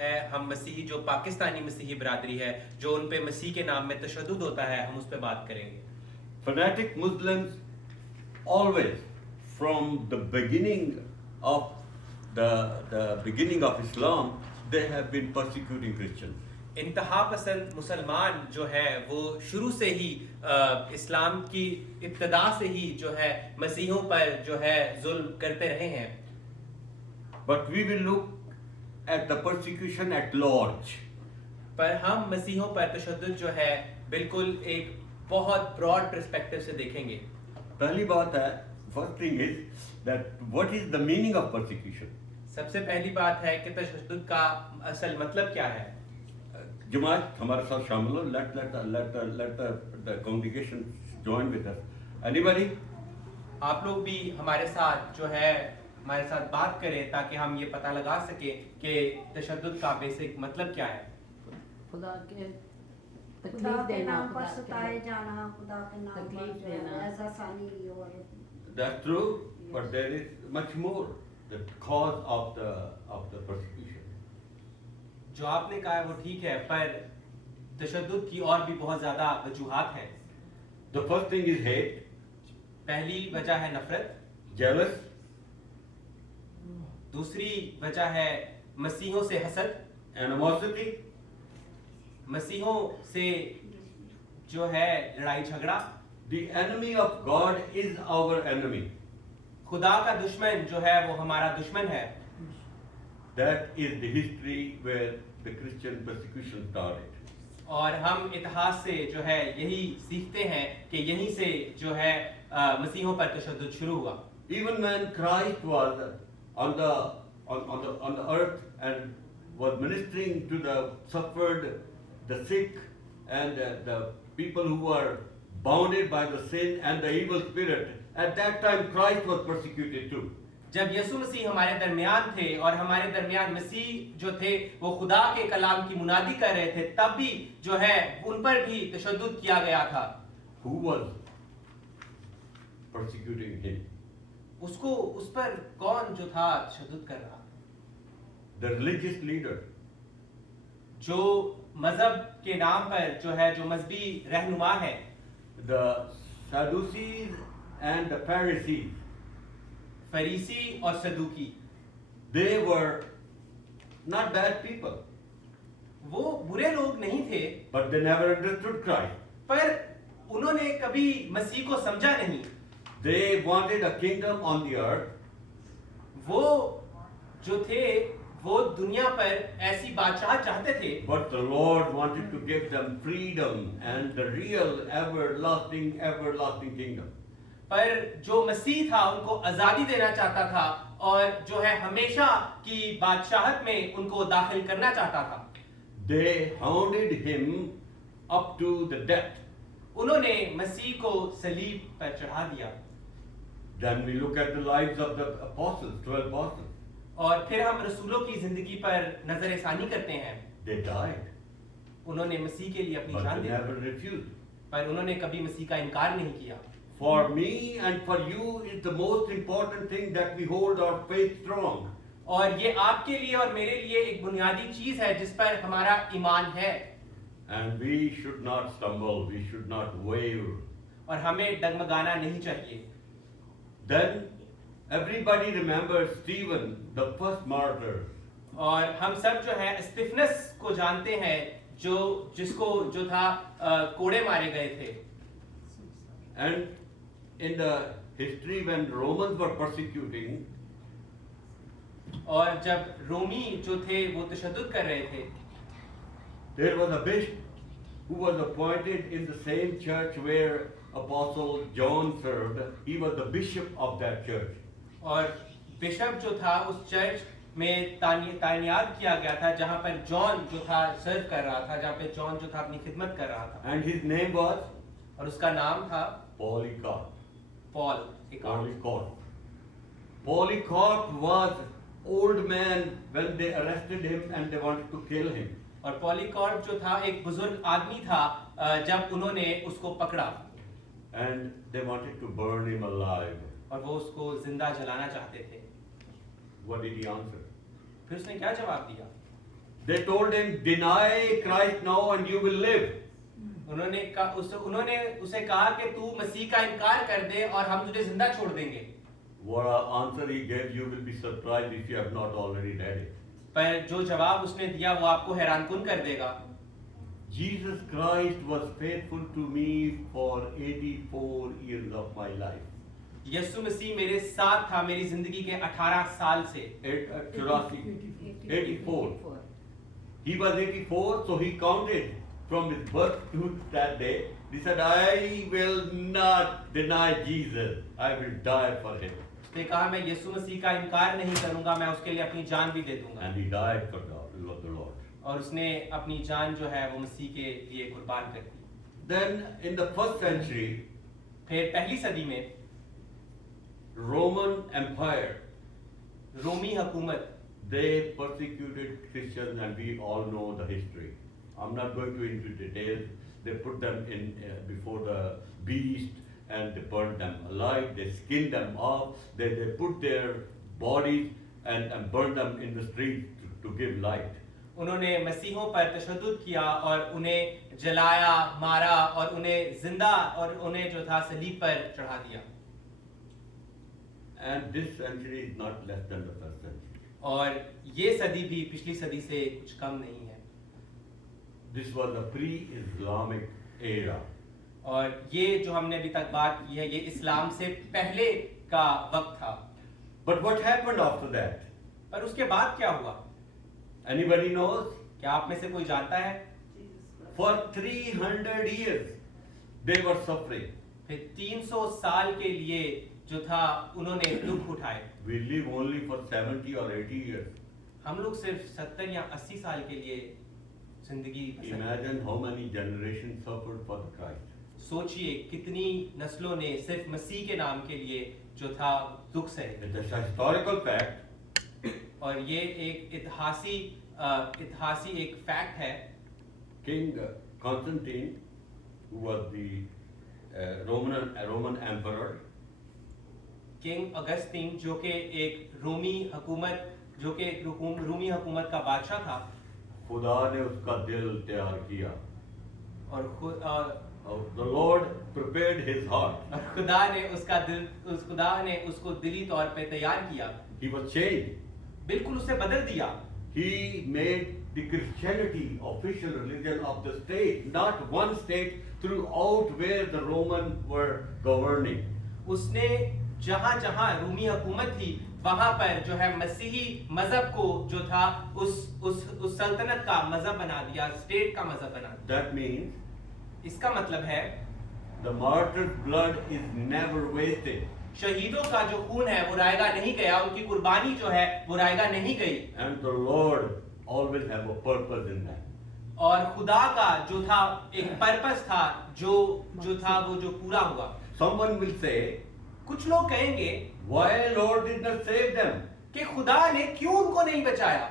है हम मसीही जो पाकिस्तानी मसीही बरादरी है जो उन पे मसीह के नाम में तशद्दुद होता है हम उस पर बात करेंगे। Fanatic Muslims always, from the beginning of the beginning of Islam, they have been persecuting Christians. इंतहा पसंद मुसलमान जो है वो शुरू से ही इस्लाम की इब्तदा से ही जो है मसीहों पर जो है जुल्म करते रहे हैं। But we will look at the persecution at large. पर हम मसीहों पर तशद्दुद जो है बिल्कुल एक बहुत ब्रॉड पर्सपेक्टिव से देखेंगे। पहली बात है, first thing is that what is the meaning of persecution? सबसे पहली बात है कि तशद्दुद का असल मतलब क्या है। जमात हमारे साथ शामिल हो, let the congregation join with us. Anybody? आप लोग भी हमारे साथ जो है हमारे साथ बात करें ताकि हम ये पता लगा सके कि तशद्दुद का बेसिक मतलब क्या है। खुदा के खुदा तकलीफ के देना, नाम पर खुदा के सताए जाना, खुदा के नाम पर तकलीफ जो है देना। ऐसा सानी और That's true, but there is much more. The cause of the persecution. जो आपने कहा है वो ठीक है पर तशद्दुद की और भी बहुत ज्यादा वजूहात हैं। The first thing is hate, पहली वजह है नफरत, jealous, दूसरी वजह है मसीहों से हसद, animosity, मसीहों से जो है लड़ाई झगड़ा। the enemy of God is our enemy. खुदा का दुश्मन जो है वो हमारा दुश्मन है। That is the history where the Christian persecution started. और हम इतिहास से जो है यही सीखते हैं कि यहीं से जो है मसीहों पर तशद्दुद शुरू हुआ। Even when Christ was on the earth and was ministering to the suffered, the sick, and the people who were bounded by the sin and the evil spirit, at that time Christ was persecuted too. जब यीशु मसीह हमारे दरमियान थे और हमारे दरमियान मसीह जो थे वो खुदा के कलाम की मुनादी कर रहे थे तब भी जो है उन पर भी तशद्दुद किया गया था। Who was persecuting him? उसको उस पर कौन जो था तशद्दुद कर रहा था? The religious leader. जो मजहब के नाम पर जो है जो मजहबी रहनुमा है, The Sadducees and the Pharisees, फरीसी और सदूकी, they were not bad people, वो बुरे लोग नहीं थे but they never understood Christ. पर उन्होंने कभी मसीह को समझा नहीं। They wanted a kingdom on the earth, वो जो थे वो दुनिया पर ऐसी बादशाह चाहते थे but the Lord wanted to give them freedom and the real everlasting kingdom. पर जो मसीह था उनको आजादी देना चाहता था और जो है हमेशा की बादशाहत में उनको दाखिल करना चाहता था। They hounded him up to the death. उन्होंने मसीह को सलीब पर चढ़ा दिया। Then we look at the lives of the apostles, 12 apostles. और फिर हम रसूलों की जिंदगी पर नजर सानी करते हैं। They died, उन्होंने मसीह के लिए अपनी but जान they they never the refused. पर उन्होंने कभी मसीह का इनकार नहीं किया। For me and for you is the most important thing that we hold our faith strong. और ये आपके लिए और मेरे लिए एक बुनियादी चीज है जिस पर हमारा ईमान है And we should not stumble, we should not waver. और हमें डगमगाना नहीं चाहिए। Then everybody remembers Stephen, the first martyr. और हम सब जो है स्टिफनस को जानते हैं जिसको जो था कोड़े मारे गए थे। And in the history when Romans were persecuting, और जब रोमी जो थे वो तशद्दुद कर रहे थे there was a bishop who was appointed in the same church where Apostle John served. He was the bishop of that church. और बिशप जो था उस चर्च में तायनात किया गया था जहां पर जॉन जो था सर्व कर रहा था, जहां पे जॉन जो था अपनी खिदमत कर रहा था And his name was और उसका नाम था Polycarp. Paul. Polycarp. Polycarp was old man when they arrested him and they wanted to kill him. और पॉलीकॉर्प जो था एक बुजुर्ग आदमी था जब उन्होंने उसको पकड़ा And they wanted to burn him alive. और वो उसको जिंदा जलाना चाहते थे। What did he answer? फिर उसने क्या जवाब दिया? They told him, deny Christ now and you will live. उन्होंने उसे कहा कि तू मसीह का इनकार कर दे और हम तुझे जिंदा छोड़ देंगे। What an answer he gave, you will be surprised if you have not already read it. पर जो जवाब उसने दिया वो आपको हैरानकुन कर देगा। Jesus Christ was faithful to me for 84 years of my life. यीशु मसीह मेरे साथ था मेरी जिंदगी के 18 साल से। 84. He was 84, so he counted from his birth to that day. He said, I will not deny Jesus. I will die for him. उसने कहा मैं यीशु मसीह का इनकार नहीं करूंगा, मैं उसके लिए अपनी जान भी दे दूंगा। And he died for the Lord. और उसने अपनी जान जो है वो मसीह के लिए कुर्बान कर दी। Then in the first century, फिर पहली सदी में Roman Empire, रोमी हुकूमत, they persecuted Christians, and we all know the history. I'm not going to into details. They put them in before the beast and they burned them alive. They skinned them off. They put their bodies and burned them in the street to give light. उन्होंने मसीहों पर तशद्दुद किया और उन्हें जलाया, मारा और उन्हें जिंदा और उन्हें जो था सलीब पर चढ़ा दिया। And this century is not less than the first century. और ये सदी भी पिछली सदी से कुछ कम नहीं है। This was the pre-Islamic era. और ये जो हमने अभी तक बात की है ये इस्लाम से पहले का वक्त था। But what happened after that? पर उसके बाद क्या हुआ? Anybody knows? क्या आप में से कोई जानता है? For 300 years, they were suffering. फिर 300 साल के लिए जो था उन्होंने दुख उठाए। We live only for 70 or 80 years. हम लोग सिर्फ 70 या 80 साल के लिए जिंदगी बसर करते हैं। Imagine how many generations suffered for the Christ. सोचिए कितनी नस्लों ने सिर्फ मसीह के नाम के लिए जो था दुख सहे। It's a historical fact. और ये एक इतिहासी एक फैक्ट है। King Constantine, who was the Roman emperor, king Augustine जो कि एक रोमी हुकूमत का बादशाह था, खुदा ने उसका दिल तैयार किया. और The Lord prepared his heart. खुदा ने उसको दिली तौर पे तैयार किया। He was changed. बिल्कुल उसे बदल दिया। He made the Christianity official religion of the state, not one state, throughout where the Romans were governing. उसने जहां रूमी हुकूमत थी वहां पर जो है मसीही मजहब को जो था उस सल्तनत का मजहब बना दिया, स्टेट का मजहब बना दिया। That means इसका मतलब है the martyr's blood is never wasted. शहीदों का जो खून है वो रायगा नहीं गया, उनकी कुर्बानी जो है वो रायगा नहीं गई। And the Lord always have a purpose in that. और खुदा का जो था एक पर्पस था जो था वो जो पूरा हुआ। Someone will say, कुछ लोग कहेंगे why Lord did not save them? कि खुदा ने क्यों उनको नहीं बचाया?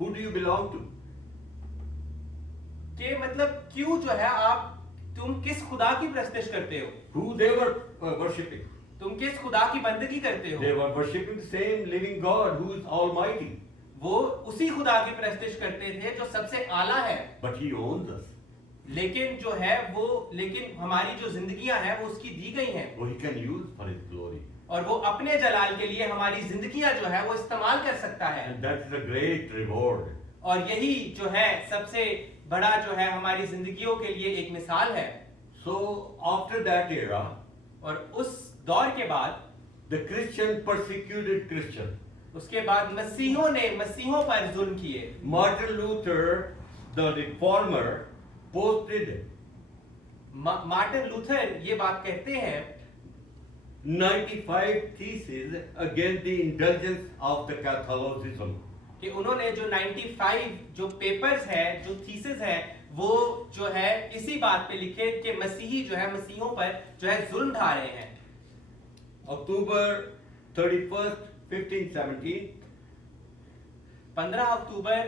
Who do you belong to? कि मतलब क्यों जो है तुम किस खुदा की प्रस्तिश करते हो? Who they were worshipping? तुम किस खुदा की बंदगी करते हो? They were worshipping the same living God who is almighty. वो उसी खुदा की प्रस्तिश करते थे जो सबसे आला है। But he owns us. लेकिन हमारी जो जिंदगियां हैं वो उसकी दी गई हैं। So he can use for his glory. और वो अपने जलाल के लिए हमारी जिंदगियां जो है वो इस्तेमाल कर सकता है। And that is a great reward. और यही जो है सबसे बड़ा जो है हमारी जिंदगियों के लिए एक मिसाल है। So after that era, और उस दौर के बाद the Christian persecuted Christian. उसके बाद मसीहों पर जुल्म किए। Martin Luther, the reformer, posted Martin Luther ये बात कहते हैं 95 theses against the indulgence of the Catholicism. कि उन्होंने जो 95 जो पेपर्स है, जो थीसिस है, वो जो है इसी बात पे लिखे कि मसीही जो है मसीहों पर जो है जुल्म ढा रहे हैं। October 31st, 1517, 15 October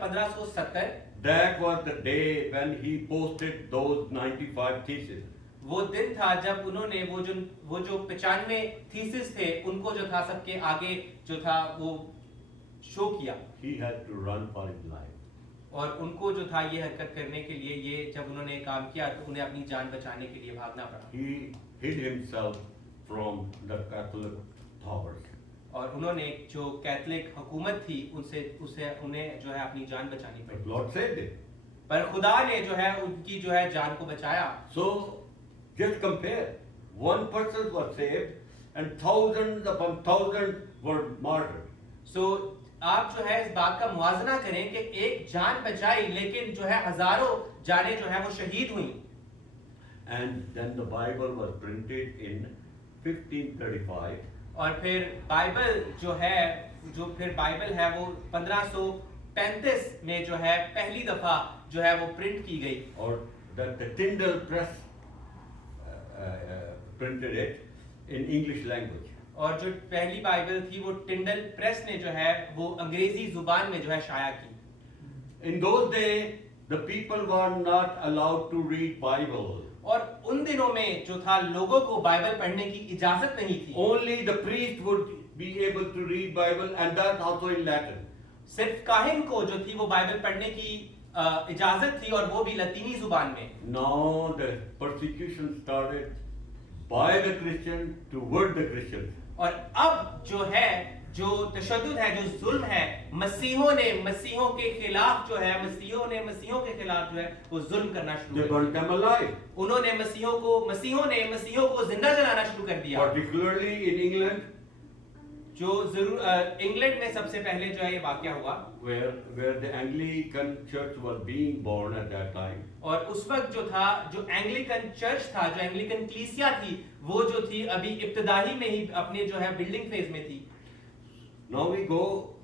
1570 that was the day when he posted those 95 theses. वो दिन था जब उन्होंने वो जो 95 थीसिस थे उनको जो था सबके आगे जो था वो शो किया he had to run for his life. और उनको जो था ये हरकत करने के लिए, ये जब उन्होंने काम किया तो उन्हें अपनी जान बचाने के लिए भागना पड़ा He hid himself from the Catholic powers. और उन्होंने जो कैथलिक हुकूमत थी उसे उन्हें जो है अपनी जान बचानी But पड़ी, Lord saved him. पर खुदा ने जो है उनकी जो है जान को बचाया। So just compare. One person was saved and thousands upon thousands were martyred. सो आप जो है इस बात का मुआवजा करें कि एक जान बचाई लेकिन जो है हजारों जानें जो है वो शहीद हुई। And then the Bible was printed in 1535. और फिर बाइबल जो है वो 1535 में जो है पहली दफा जो है वो प्रिंट की गई Or that the Tyndale Press printed it in English language. और जो पहली बाइबल थी वो टिंडल प्रेस ने जो है वो अंग्रेजी जुबान में जो है शाया की। In those days, the people were not allowed to read Bible. और उन दिनों में जो था लोगों को बाइबल पढ़ने की इजाजत नहीं थी। Only the priest would be able to read Bible, and that also in Latin. सिर्फ काहिन को जो थी वो बाइबल पढ़ने की इजाजत थी और वो भी लतीनी जुबान में। Now the persecution started by the Christian toward the Christians. और अब जो है जो तशद्दुद है, जो जुल्म है, मसीहों के खिलाफ जो है मसीहों के खिलाफ जो है वो जुल्म करना शुरू They कर burnt them alive. उन्होंने मसीहों को जिंदा जलाना शुरू कर दिया। Particularly in England, जो जरूर इंग्लैंड में सबसे पहले जो है ये वाकया हुआ where the Anglican church was being born at that time. और उस वक्त जो एंग्लिकन चर्च था, जो एंग्लिकन कलीसिया थी, वो जो थी अभी इब्तिदाई में ही अपने जो है बिल्डिंग फेज में थी। Now we go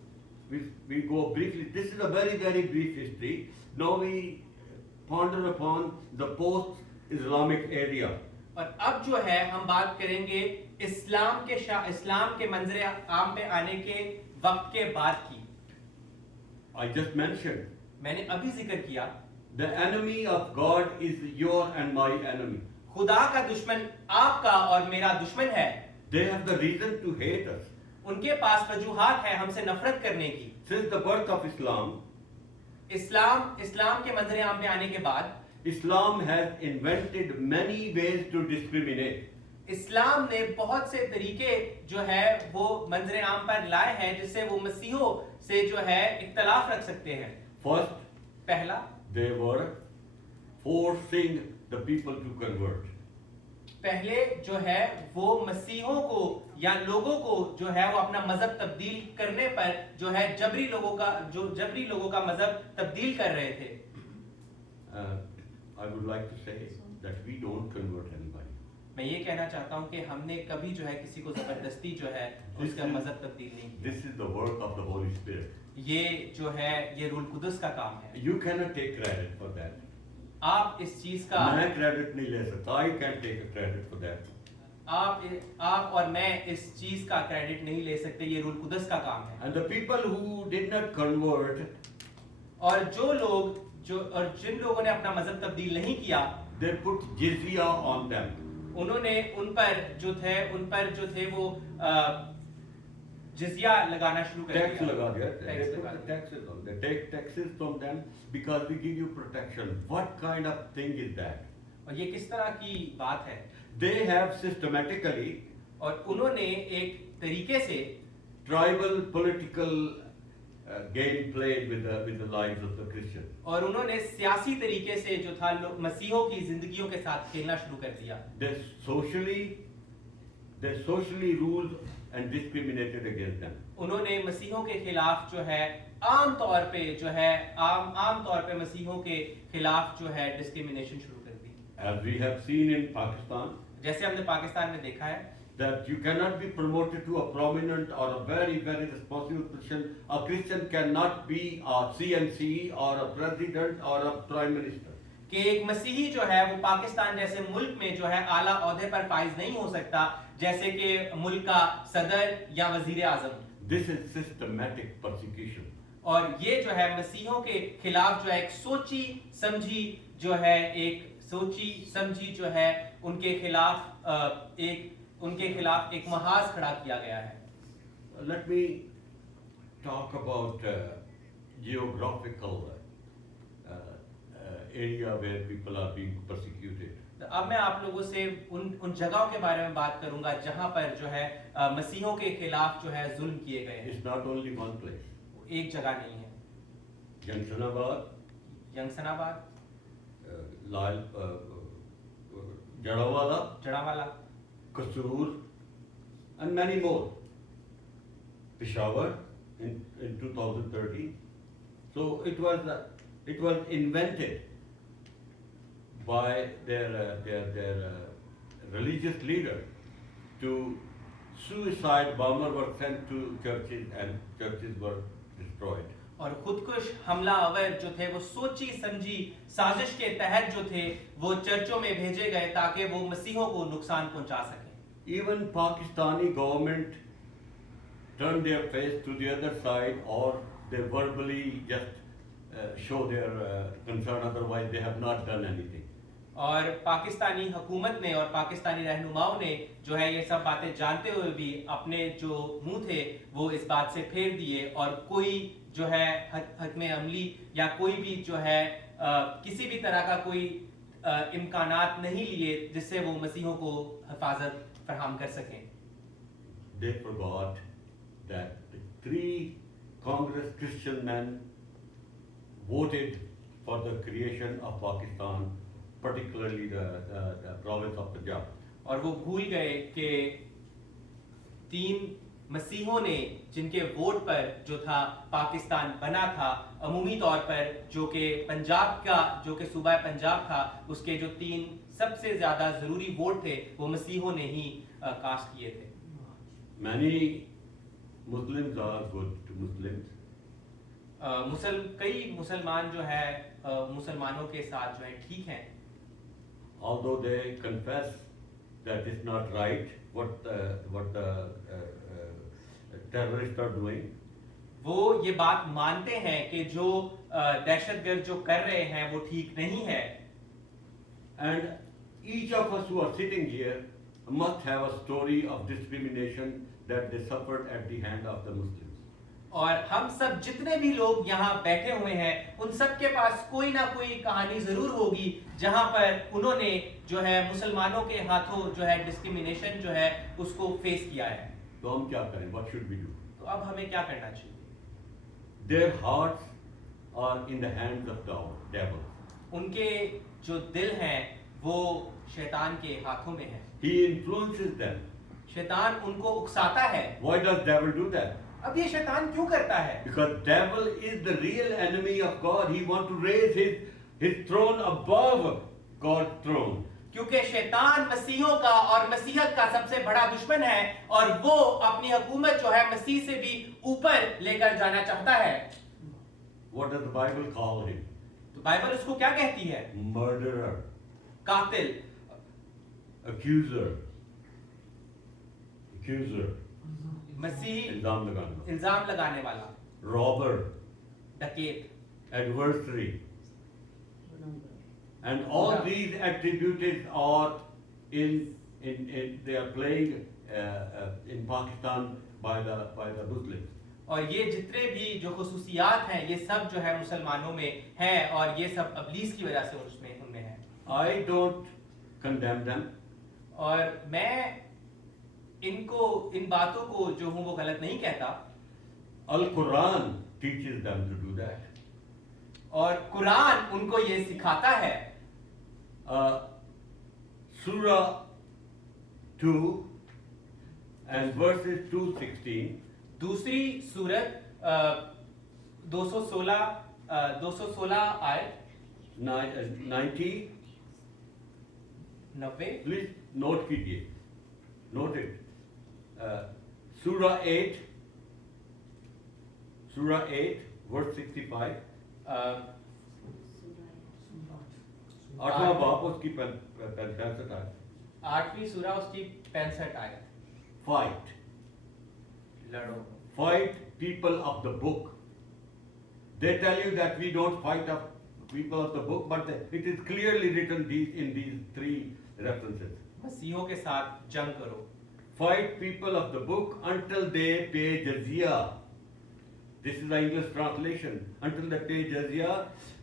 briefly. This is a very, very brief history. Now we ponder upon the post-Islamic area. और अब जो है हम बात करेंगे इस्लाम के मंजर आम पे आने के वक्त के बाद की। I just mentioned, मैंने अभी जिक्र किया, the enemy of God is your and my enemy. खुदा का दुश्मन आपका और मेरा दुश्मन है। They have the reason to hate us. उनके पास वजूहात है हमसे नफरत करने की। Since the birth of Islam, इस्लाम के मंजर आम पे आने के बाद Islam has invented many ways to discriminate. इस्लाम ने बहुत से तरीके जो है वो मंजर आम पर लाए हैं जिससे वो मसीहों से जो है इख्तलाफ रख सकते हैं। First, पहला, they were forcing the people to convert. पहले जो है वो मसीहों को या लोगों को जो है वो अपना मजहब तब्दील करने पर जो है जबरी लोगों का मजहब तब्दील कर रहे थे। I would like to say that we don't convert anybody. मैं ये कहना चाहता हूँ कि हमने कभी जो है किसी को जबरदस्ती जो है उसका मजहब तब्दील नहीं किया। This is the work of the Holy Spirit. ये जो है ये रूल कुदस का काम है। You cannot take credit for that. आप इस चीज का मैं credit नहीं ले सकता. I can't take a credit for that. आप और मैं इस चीज का क्रेडिट नहीं ले सकते, ये रूल कुदस का काम है। And the people who did not convert, और जिन लोगों ने अपना मजहब तब्दील नहीं किया, they put jizya on them. उन्होंने उन पर जो थे वो जिजिया लगाना शुरू कर Tax दिया। लगा दिया. Tax They लगा put the दिया। taxes on. They take taxes from them because we give you protection. What kind of thing is that? और ये किस तरह की बात है? They have systematically और उन्होंने एक तरीके से tribal political game played with the lives of the Christians. और उन्होंने सियासी तरीके से जो था मसीहों की जिंदगियों के साथ खेलना शुरू कर दिया। They socially ruled and discriminated against them. उन्होंने मसीहों के खिलाफ जो है आम तौर पे मसीहों के खिलाफ जो है डिस्क्रिमिनेशन शुरू कर दी। As we have seen in Pakistan, जैसे हमने पाकिस्तान में देखा है that you cannot be promoted to a prominent or a very, very responsible position. A Christian cannot be a CNC or a president or a prime minister. कि एक मसीही जो है वो पाकिस्तान जैसे मुल्क में जो है आला ओहदे पर फाइज नहीं हो सकता, जैसे कि मुल्क का सदर या वजीर आजम। This is systematic persecution. और ये जो है मसीहों के खिलाफ जो है एक सोची समझी जो है उनके खिलाफ एक महाज खड़ा किया गया है। Let me talk about geographical area where people are being persecuted. तो अब मैं आप लोगों से उन जगहों के बारे में बात करूंगा जहां पर जो है मसीहों के खिलाफ जो है जुल्म किए गए हैं। It's not only one place. एक जगह नहीं है। Jangsonabad, यंगसनाबाद, Lal, Jadawala, Jaranwala, Kasur, and many more. Peshawar in 2013. So it was invented by their religious leader to suicide bomber were sent to churches and churches were destroyed. और खुदकुश हमलावर जो थे वो सोची समझी साजिश के तहत जो थे वो चर्चों में भेजे गए ताकि वो मसीहों को नुकसान पहुंचा सकें। Even Pakistani government turned their face to the other side, or they verbally just show their concern, otherwise they have not done anything. और पाकिस्तानी हुकूमत ने और पाकिस्तानी रहनुमाओं ने जो है ये सब बातें जानते हुए भी अपने जो मुंह थे वो इस बात से फेर दिए और कोई जो है हकमे अमली या कोई भी जो है किसी भी तरह का कोई इम्कानात नहीं लिए जिससे वो मसीहों को हिफाजत फराहम कर सकें। They forgot that the 3 Congress Christian men voted for the creation of Pakistan, particularly the province of Punjab. और वो भूल गए कि 3 मसीहों ने जिनके वोट पर जो था पाकिस्तान बना था अमूमी तौर पर जो कि पंजाब का जो कि सूबा पंजाब था उसके जो 3 सबसे ज्यादा जरूरी वोट थे वो मसीहों ने ही कास्ट किए थे। Many Muslims are good to Muslims. कई मुसलमान जो है मुसलमानों के साथ जो है ठीक हैं। Although they confess that it's not right what the terrorists are doing. वो ये बात मानते हैं कि जो दहशतगर्द जो कर रहे हैं वो ठीक नहीं है। And each of us who are sitting here must have a story of discrimination that they suffered at the hand of the Muslims. और हम सब जितने भी लोग यहाँ बैठे हुए हैं उन सब के पास कोई ना कोई कहानी जरूर होगी जहाँ पर उन्होंने जो है मुसलमानों के हाथों जो है डिस्क्रिमिनेशन जो है उसको फेस किया है। तो हम क्या करें? What should we do? तो अब हमें क्या करना चाहिए? Their hearts are in the hands of the devil. उनके जो दिल हैं वो शैतान के हाथों में है। He influences them. शैतान उनको उकसाता है। Why does devil do that? अब ये शैतान क्यों करता है? Because devil is the real enemy of God. He wants to raise his throne above God's throne. क्योंकि शैतान मसीहों का और मसीहत का सबसे बड़ा दुश्मन है और वो अपनी हुकूमत जो है मसीह से भी ऊपर लेकर जाना चाहता है। What does the Bible call him? तो बाइबल उसको क्या कहती है? Murderer, कातिल, accuser, मसीह इल्जाम लगाने वाला, robber, डकैत, adversary, and all Yeah. these attributes are they are playing in Pakistan by the Muslims. और ये जितने भी जो खुसूसियात हैं ये सब जो है मुसलमानों में हैं और ये सब अबलीस की वजह से उनमें है। I don't condemn them. और मैं इन बातों को जो हूँ वो गलत नहीं कहता। Al-Quran teaches them to do that. और कुरान उनको ये सिखाता है। Surah 2 and verses 2:16. दूसरी सूरत 216 आयत 90. 90 Please note कीजिए. Note it. Surah 8 verse 65. आठवां बाप उसकी 65 आयत. 8वीं सूरा उसकी 65 आयत। Fight. लड़ो। Fight people of the book. They tell you that we don't fight of people of the book, but it is clearly written in these 3 references. मसीहों के साथ जंग करो। Fight people of the book until they pay jizya. This is the English translation. Until they pay jizya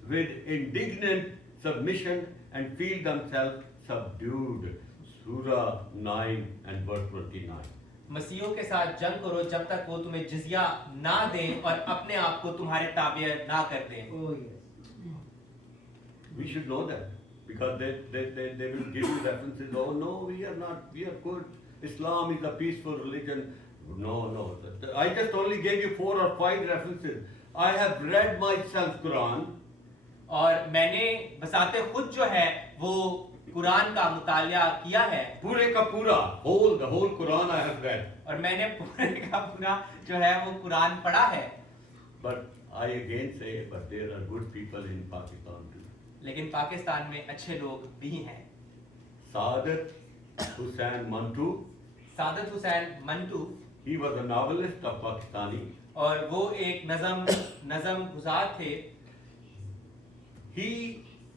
with indignant submission and feel themselves subdued. Surah 9 and verse 29. मसीहों के साथ जंग करो जब तक वो तुम्हें जिजिया ना दें और अपने आप को तुम्हारे ताबे ना कर दें। Oh, yes. We should know that because they will give you references. Oh no, we are not. We are good. Islam is a peaceful religion. No. I just only gave you 4 or 5 references. I have read myself Quran. और मैंने बसाते खुद जो है वो कुरान का मुतालिया किया है। पूरे का पूरा the whole Quran I have read. और मैंने पूरे का पूरा जो है वो कुरान पढ़ा है। But I again say, but there are good people in Pakistan too. लेकिन पाकिस्तान में अच्छे लोग भी हैं। Saadat Hussain Mantu, Saadat Hussain Mantu, he was a novelist of Pakistani. और वो एक नज़म गुजार थे। He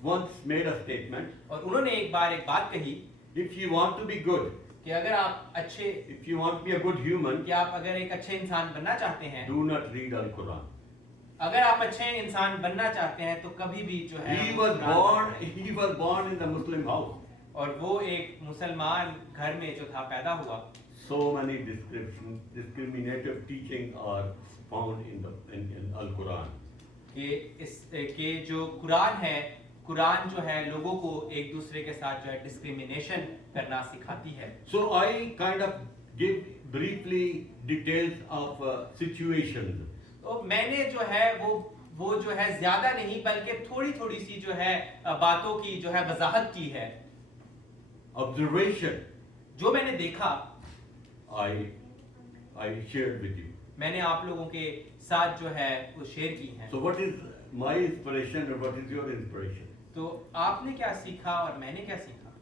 once made a statement. और उन्होंने एक बार एक बात कही If you want to be good, कि अगर आप अच्छे if you want to be a good human, कि आप अगर एक अच्छे इंसान बनना चाहते हैं, do not read Al-Quran. अगर आप अच्छे इंसान बनना चाहते हैं तो कभी भी जो है He was born in the Muslim house. और वो एक मुसलमान घर में जो था पैदा हुआ। So many discriminative teaching are found in Al-Quran. कि जो कुरान है, कुरान जो है लोगों को एक दूसरे के साथ जो है डिस्क्रिमिनेशन करना सिखाती है। So I kind of give briefly details of situations. तो मैंने जो है वो जो है ज्यादा नहीं बल्कि थोड़ी सी जो है बातों की जो है वजाहत की है। Observation जो मैंने देखा I shared with you. मैंने आप लोगों के साथ जो है वो शेयर की है। So what is my inspiration or what is your inspiration? तो आपने क्या सीखा और मैंने क्या सीखा?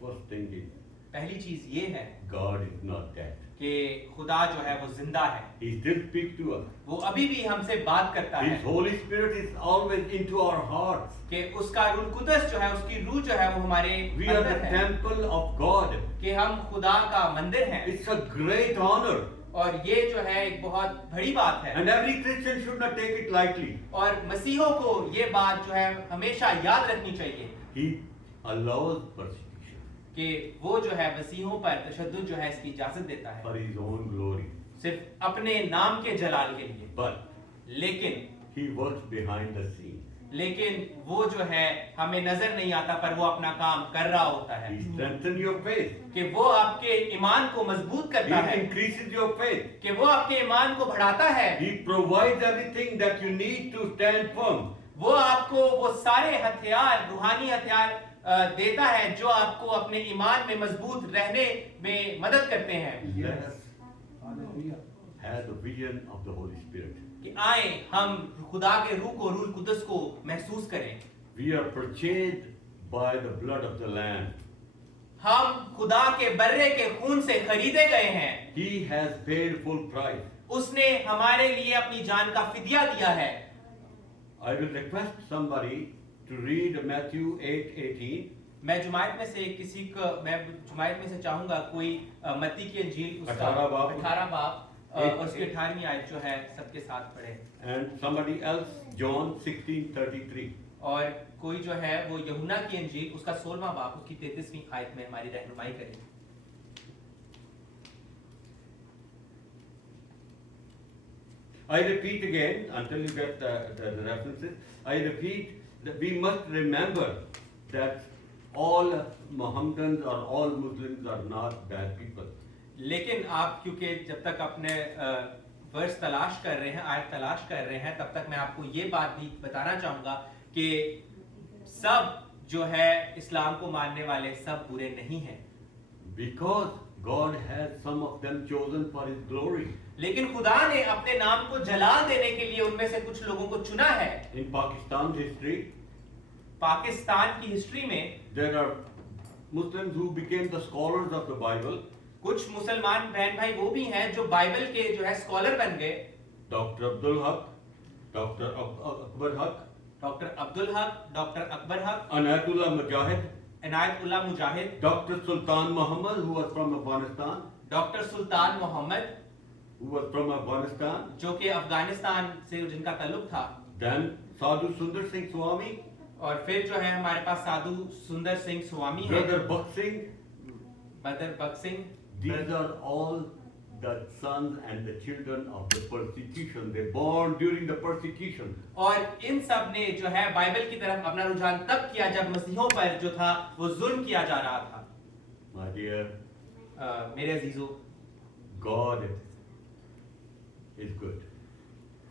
First thing is, पहली चीज ये है God is not dead. कि खुदा जो है वो जिंदा है। He still speaks to us. वो अभी भी हमसे बात करता है। His Holy Spirit is always into our hearts. कि उसका रूह कुदस जो है, उसकी रूह जो है वो हमारे We are the अंदर है। temple of God. कि हम खुदा का मंदिर हैं। It's a great honor. और ये जो है एक बहुत बड़ी बात है। And every Christian should not take it lightly. और मसीहों को ये बात जो है हमेशा याद रखनी चाहिए He allows persecution कि वो जो है मसीहों पर तशद्दुद जो है इसकी इजाजत देता है for His own glory. सिर्फ अपने नाम के जलाल के लिए। But लेकिन He works behind the scenes. वो जो है हमें नजर नहीं आता पर वो अपना काम कर रहा होता है। He strengthens your faith. कि वो आपके ईमान को मजबूत करता He है, increases your faith. कि वो आपके ईमान को बढ़ाता है। He provides everything that you need to stand firm. वो आपको वो सारे हथियार, रूहानी हथियार देता है जो आपको अपने ईमान में मजबूत रहने में मदद करते हैं। Let us Hallelujah. have the vision of the Holy Spirit. कि आए हम खुदा के रूह को, रूह कुदस को महसूस करें। We are purchased by the blood of the Lamb. हम खुदा के बर्रे के खून से खरीदे गए हैं। He has paid full price. उसने हमारे लिए अपनी जान का फिदिया दिया है। I will request somebody to read Matthew 8:18. मैं जुमायत में से चाहूंगा कोई मत्ती की इंजील उसका 18 बाब उसकी 18वीं आयत जो है सबके साथ पढ़े। And somebody else, John 16:33. और कोई जो है वो यूहन्ना की इंजील उसका 16वां बाब उसकी 33वीं आयत में हमारी रहनुमाई करे। I repeat again until you get the references. I repeat that we must remember that all Mohammedans or all Muslims are not bad people. लेकिन आप क्योंकि जब तक अपने वर्स तलाश कर रहे हैं, आयत तलाश कर रहे हैं, तब तक मैं आपको ये बात भी बताना चाहूंगा कि सब जो है इस्लाम को मानने वाले सब बुरे नहीं हैं। Because God has some of them chosen for His glory. लेकिन खुदा ने अपने नाम को जलाल देने के लिए उनमें से कुछ लोगों को चुना है। In Pakistan's history, पाकिस्तान की हिस्ट्री में there are Muslims who became the scholars of the Bible. कुछ मुसलमान बहन भाई वो भी हैं जो बाइबल के जो है स्कॉलर बन गए। Dr. Abdul Haq, Dr. Akbar Haq, doctor Abdul Haq, doctor Akbar Haq, Anayatullah Mujahid, Inayatullah Mujahid, Dr. Sultan Muhammad, who was from Afghanistan, doctor Sultan Muhammad, who was from Afghanistan. जो कि अफगानिस्तान से जिनका ताल्लुक था। Then Sadhu Sundar Singh Swami, और फिर जो है हमारे पास साधु सुंदर सिंह स्वामी है, Brother Bakht Singh. Brother Bakht Singh. These are all the sons and the children of the persecution. They born during the persecution. और इन सब ने जो है बाइबल की तरफ अपना रुझान तब किया जब मसीहों पर जो था वो जुल्म किया जा रहा था। My dear, मेरे अजीजों, God is good.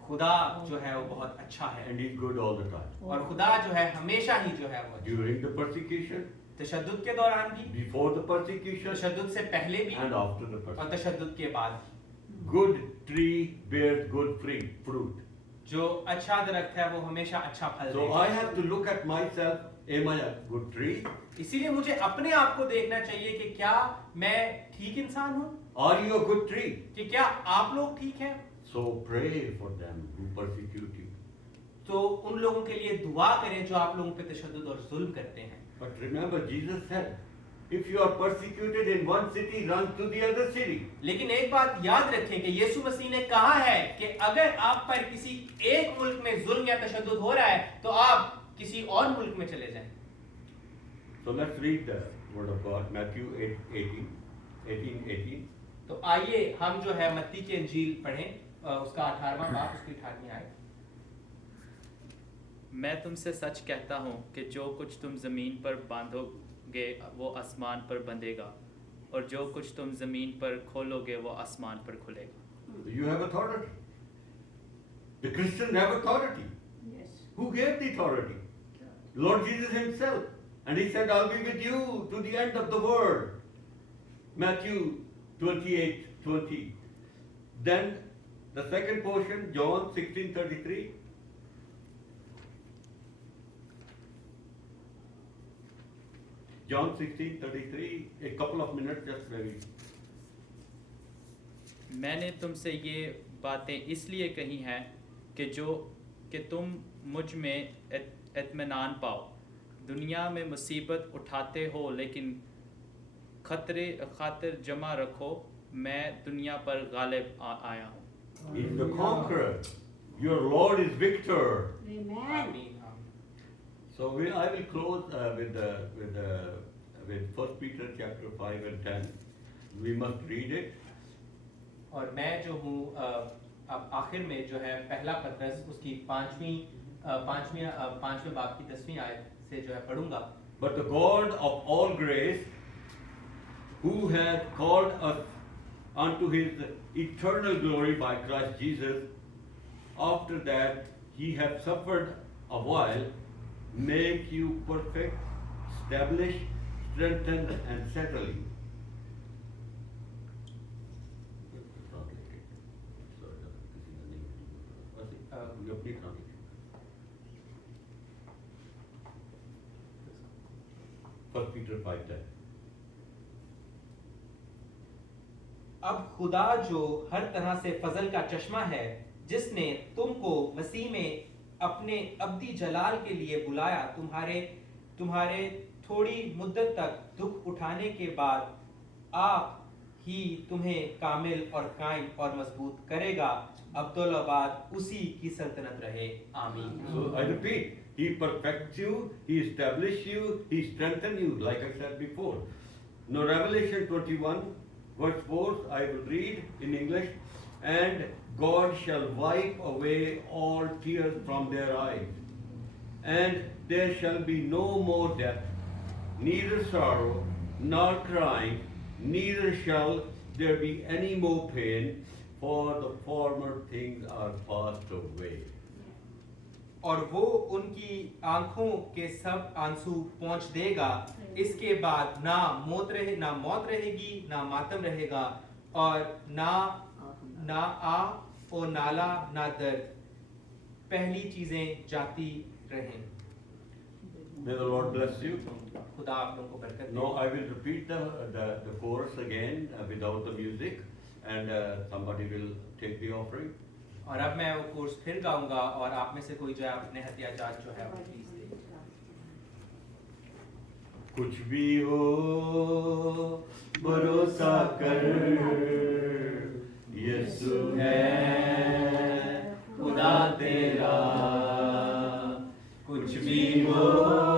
खुदा जो है वो बहुत अच्छा है And He's good all the time. और खुदा जो है हमेशा ही जो है वो During the persecution, तशद्दुद के दौरान भी, before the persecution, तशद्दुद से पहले भी and after the और persecution. तशद्दुद के बाद भी। Good tree bears good fruit. जो अच्छा दरख्त है वो हमेशा अच्छा फल So देगा। I have to look at myself. Am I a good tree? इसीलिए मुझे अपने आप को देखना चाहिए कि क्या मैं ठीक इंसान हूँ, Are you a good tree? कि क्या आप लोग ठीक हैं। So pray for them who persecute you. तो उन लोगों के लिए दुआ करें जो आप लोगों पे तशद्दुद और जुल्म करते हैं। But remember, Jesus said, if you are persecuted in one city, run to the other city. लेकिन एक बात याद रखें कि यीशु मसीह ने कहा है कि अगर आप पर किसी एक मुल्क में जुल्म या तशद्दुद हो रहा है तो आप किसी और मुल्क में चले जाएं। So let's read the word of God, Matthew 18:18. तो आइए हम जो है मत्ती की इंजील पढ़ें, उसका 18वां बाब, उसकी 18वीं आयत। मैं तुमसे सच कहता हूँ कि जो कुछ तुम जमीन पर बांधोगे वो आसमान पर बंधेगा और जो कुछ तुम जमीन पर खोलोगे वो आसमान पर खुलेगा। You have authority. The Christians have authority. Yes. Who gave the authority? Lord Jesus Himself. And He said, I'll be with you to the end of the world. Matthew 28:20. Then the second portion, John 16:33. John 16:33. A couple of minutes, just maybe. मैंने तुमसे ये बातें इसलिए कही हैं कि तुम मुझ में इत्मीनान पाओ। दुनिया में मुसीबत उठाते हो लेकिन खातिर जमा रखो, मैं दुनिया पर गालिब आया हूँ। He is the conqueror. Your Lord is victor. Amen. आमीन। So I will close with 1 Peter chapter 5 and 10. We must read it. और मैं जो हूँ अब आखिर में जो है पहला पत्रस उसकी पांचवें बाब की 10वीं आयत से जो है पढ़ूंगा। But the God of all grace, who hath called us unto His eternal glory by Christ Jesus, after that He hath suffered a while, make you perfect, establish, strengthen, and settle you. First Peter 5:10. अब खुदा जो हर तरह से फजल का चश्मा है, जिसने तुमको मसीह में अपने अब्दी जलाल के लिए बुलाया, तुम्हारे थोड़ी मुद्दत तक दुख उठाने के बाद आप ही तुम्हें कामिल और कायम और मजबूत करेगा। अब्दुल्लाबाद उसी की सल्तनत रहे। आमीन। So I repeat, He perfects you, He establishes you, He strengthens you, like I said before. Now Revelation 21, verse 4, I will read in English. And God shall wipe away all tears from their eyes, and there shall be no more death, neither sorrow, nor crying, neither shall there be any more pain, for the former things are passed away. और वो उनकी आंखों के सब आंसू पोंछ देगा। इसके बाद ना मौत रहेगी, ना मातम रहेगा, और ना आ और नाला ना दर्द, पहली चीजें जाती रहें। May the Lord bless you. खुदा आप लोगों को बरकत Now they. I will repeat the chorus again without the music, and somebody will take the offering. और अब मैं वो कोर्स फिर गाऊंगा और आप में से कोई जो है अपने हथियार जो है वो प्लीज दे। कुछ भी हो भरोसा कर, यीशु है खुदा तेरा, कुछ भी हो